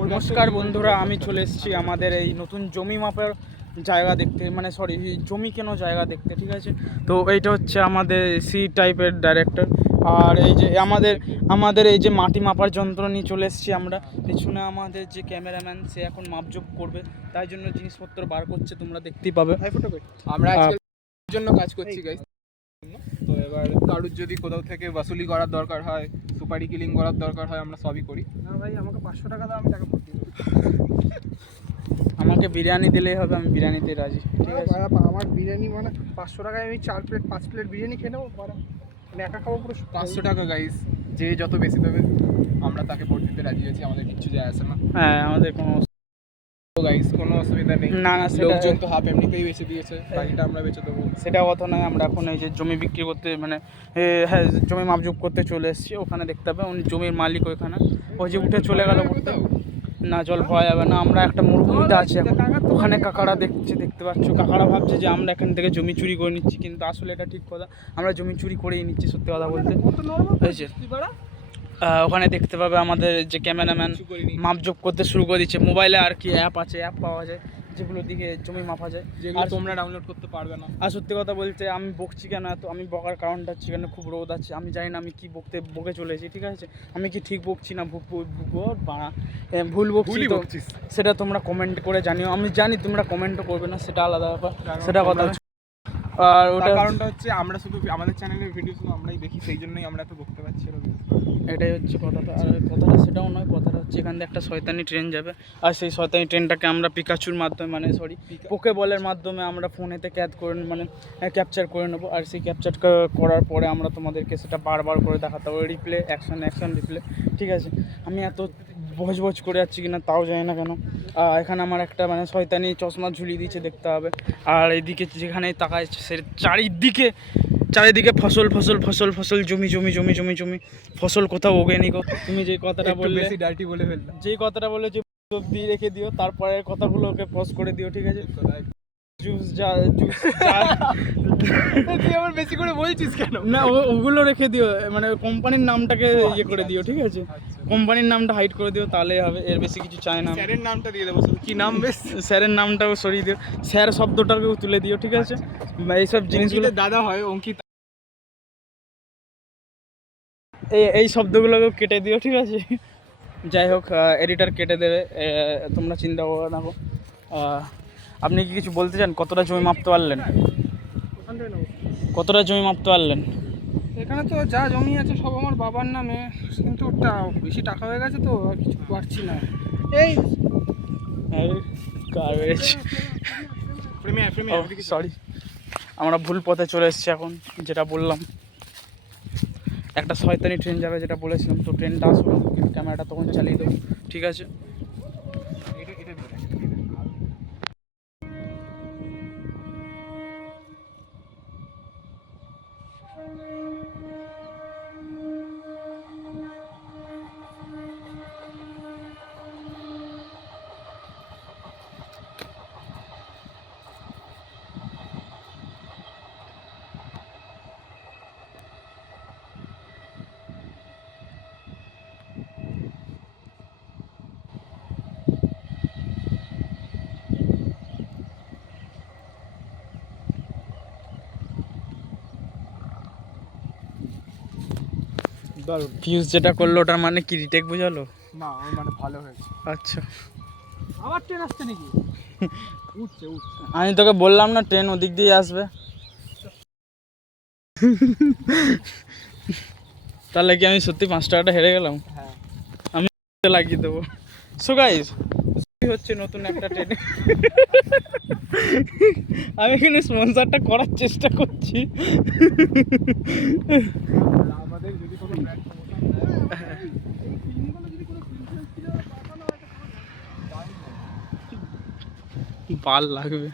নমস্কার বন্ধুরা, আমি চলে এসেছি আমাদের এই নতুন জমি মাপার জায়গা দেখতে, মানে সরি জমি কেন জায়গা দেখতে, ঠিক আছে। তো এইটা হচ্ছে আমাদের সি টাইপের ডাইরেক্টর, আর এই যে আমাদের এই যে মাটি মাপার যন্ত্র নিয়ে চলে এসেছি আমরা। পেছনে আমাদের যে ক্যামেরাম্যান, সে এখন মাপজোপ করবে, তাই জন্য জিনিসপত্র বার করছে, তোমরা দেখতেই পাবে। আমরা আজকে জন্য কাজ করছি গাইস। তো এবার কারুর যদি কোথাও থেকে ওয়াসুলি করার দরকার হয়, সুপারি কিলিং করার দরকার হয়, আমরা সবই করি। না ভাই, আমাকে 500 টাকা দাও, আমি টাকা ভর্তি দেবো। আমাকে বিরিয়ানি দিলেই হবে, আমি বিরিয়ানিতে রাজি, ঠিক আছে। আমার বিরিয়ানি মানে 500 টাকায় আমি 4 প্লেট 5 প্লেট বিরিয়ানি খেয়ে নেবো, মানে একা খাবো পুরো 500 টাকা গাইস, যে যত বেশি দেবে আমরা তাকে ভোট দিতে রাজি আছি, আমাদের কিচ্ছু যায় আসে না। হ্যাঁ, আমাদের কোনো গাইস কোনো অসুবিধা নেই। না না, লোকজন তো হাফ এমনিতেই বেঁচে দিয়েছে, বাকিটা আমরা বেঁচে দেবো। সেটা কথা নয়, আমরা এখন এই যে জমি বিক্রি করতে, মানে হ্যাঁ জমি মাপজোপ করতে চলে এসেছি। ওখানে দেখতে হবে উনি জমির মালিক, ওইখানে ওই যে উঠে চলে গেল করতে। না, জল পাওয়া যাবে না, আমরা একটা মরুভূমিতে আছি এখন। ওখানে কাকারা দেখতে পাচ্ছ, কাকারা ভাবছে যে আমরা এখান থেকে জমি চুরি করে নিচ্ছি, কিন্তু আসলে এটা ঠিক কথা, আমরা জমি চুরি করেই নিচ্ছি, সত্যি কথা বলতে। এই যে ওখানে দেখতে পাবে আমাদের যে ক্যামেরাম্যান মাপজোপ করতে শুরু করে দিচ্ছে। মোবাইলে আর কি অ্যাপ আছে, অ্যাপ পাওয়া যায় যেগুলো দিকে জমি মাপা যায়, যেগুলো তোমরা ডাউনলোড করতে পারবে না। আর সত্যি কথা বলতে আমি বকছি কেন, এত আমি বকার কারণটা হচ্ছে কেন, খুব রোদ আছে, আমি জানি না আমি কি বকে চলেছি, ঠিক আছে। আমি কি ঠিক বকছি না ভুল বকছি, তো সেটা তোমরা কমেন্ট করে জানিও। আমি জানি তোমরা কমেন্টও করবে না, সেটা আলাদা ব্যাপার, সেটা কথা। আর ওটা কারণটা হচ্ছে আমরা শুধু আমাদের চ্যানেলের ভিডিও শুধু আমরাই দেখি, সেই জন্যই আমরা এত বকতে পারছি। এটাই হচ্ছে কথাটা। আর কথাটা সেটাও নয়, কথাটা হচ্ছে এখান থেকে একটা শয়তানি ট্রেন যাবে, আর সেই শয়তানি ট্রেনটাকে আমরা পিকাচুর মাধ্যমে, মানে সরি পোকেবলের মাধ্যমে আমরা ফোনেতে ক্যাপচার করে নেবো। আর সেই ক্যাপচার করার পরে আমরা তোমাদেরকে সেটা বারবার করে দেখাতে হবে, রিপ্লে অ্যাকশন রিপ্লে, ঠিক আছে। আমি এত ভজ করে যাচ্ছি কিনা তাও জানি না কেন। এখানে আমার একটা মানে শয়তানি চশমা ঝুলিয়ে দিয়েছে, দেখতে হবে। আর এইদিকে যেখানেই তাকায় সে চারিদিকে ফসল, জমি, ফসল কোথাও ওগেনি গো। তুমি যে কথাটা বললে, বেশি ডার্টি বলে ফেললাম। যেই কথাটা বলে যে দিয়ে রেখে দিও, তারপরে কথাগুলোকে পজ করে দিও, ঠিক আছে। জুস তুই আবার বেশি করে বলছিস কেন? না, ওগুলো রেখে দিও, মানে কোম্পানির নামটাকে ইয়ে করে দিও, ঠিক আছে। কোম্পানির নামটা হাইড করে দিও, তাহলে হবে, এর বেশি কিছু চাই না। স্যারের নামটা দিয়ে দেবো, কি নাম বেশ, স্যারের নামটাও সরিয়ে দিও, স্যার শব্দটাকেও তুলে দিও, ঠিক আছে। এইসব জিনিসগুলো দাদা হয় অঙ্কিত, এই শব্দগুলোকেও কেটে দিও, ঠিক আছে। যাই হোক, এডিটার কেটে দেবে, তোমরা চিন্তা করে রাখো। আপনি কি কিছু বলতে চান? কতটা জমি মাপতে পারলেন? এখানে তো যা জমি আছে সব আমার বাবার নামে, কিন্তু বেশি টাকা হয়ে গেছে তো আর কিছু পারছি না। এই সরি, আমরা ভুল পথে চলে এসেছি এখন। যেটা বললাম, একটা শয়তানি ট্রেন যাবে যেটা বলেছিলাম, তো ট্রেনটা আসলো, ক্যামেরাটা তখন চালিয়ে দেবো, ঠিক আছে। ফিউজ যেটা করলো ওটার মানে কি রিটেক বোঝালো? না ওর মানে ভালো হয়েছে। আচ্ছা, আবার ট্রেন আসছে নাকি? উঠছে আমি তোকে বললাম না ট্রেন ওদিক দিয়ে আসবে। তাহলে কি আমি সত্যি 5 টাকাটা হেরে গেলাম? হ্যাঁ, আমি লাগিয়ে দেবো। সো গাইস, হচ্ছে নতুন একটা ট্রেন। আমি এখানে স্পন্সরটা করার চেষ্টা করছি। আমাদের যদি কোনো ব্র্যান্ড বাল লাগবে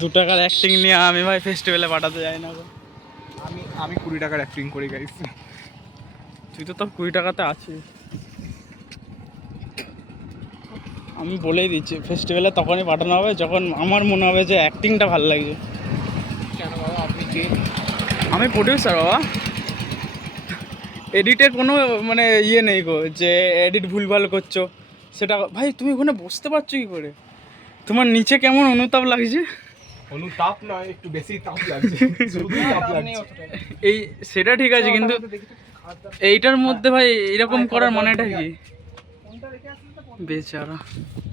2 টাকার অ্যাক্টিং নিয়ে আমি ভাই ফেস্টিভ্যালে পাঠাতে যাই না গো। আমি 20 টাকার অ্যাক্টিং করি গাইস। তুই তো তোর 20 টাকাতে আছিস। আমি বলেই দিচ্ছি, ফেস্টিভ্যালে তখনই পাঠানো হবে যখন আমার মনে হবে যে অ্যাক্টিংটা ভালো লাগছে। কেন বাবা, আপনি কে? আমি প্রডিউসার বাবা, এডিটের কোনো মানে ইয়ে নেই গো যে এডিট ভুলভাল করছো, সেটা ভাই তুমি ওখানে বসতে পারছো কি করে? তোমার নিচে কেমন অনুতাপ লাগছে? অনুতাপ নয়, একটু বেশি তাপ লাগছে, শুধুই তাপ লাগছে। এই সেটা ঠিক আছে, কিন্তু এইটার মধ্যে ভাই এরকম করার মানেটা কি? বেচারা।